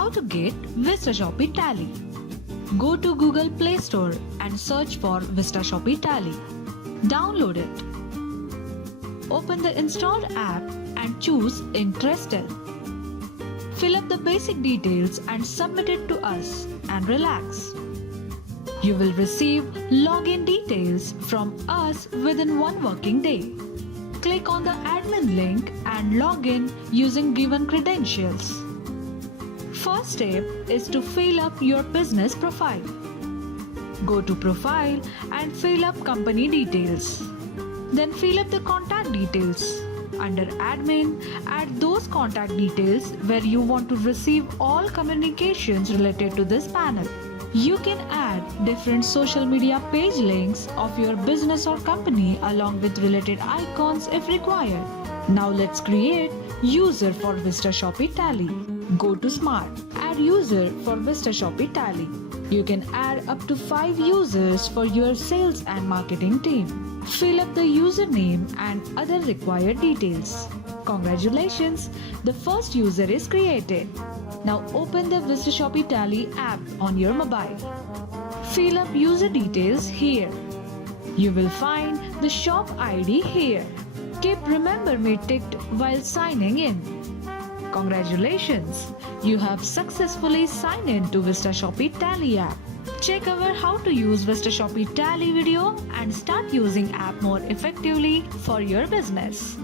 how to get VistaShopee Tally. Go to Google Play Store and search for VistaShopee Tally. Download it. Open the installed app and choose Interested. Fill up the basic details and submit it to us and relax. You will receive login details from us within 1 working day. Click on the admin link and log in using given credentials. First step is to fill up your business profile. Go to Profile and fill up company details. Then fill up the contact details. Under Admin, add those contact details where you want to receive all communications related to this panel. You can add different social media page links of your business or company along with related icons if required. Now let's create user for VistaShopee Tally. Go to Smart. Add user for VistaShopee Tally. You can add up to 5 users for your sales and marketing team. Fill up the username and other required details. Congratulations! The first user is created. Now open the VistaShopee Tally app on your mobile. Fill up user details here. You will find the shop ID here. Keep Remember Me ticked while signing in. Congratulations! You have successfully signed in to VistaShopee Tally app. Check our how to use VistaShopee Tally video and start using app more effectively for your business.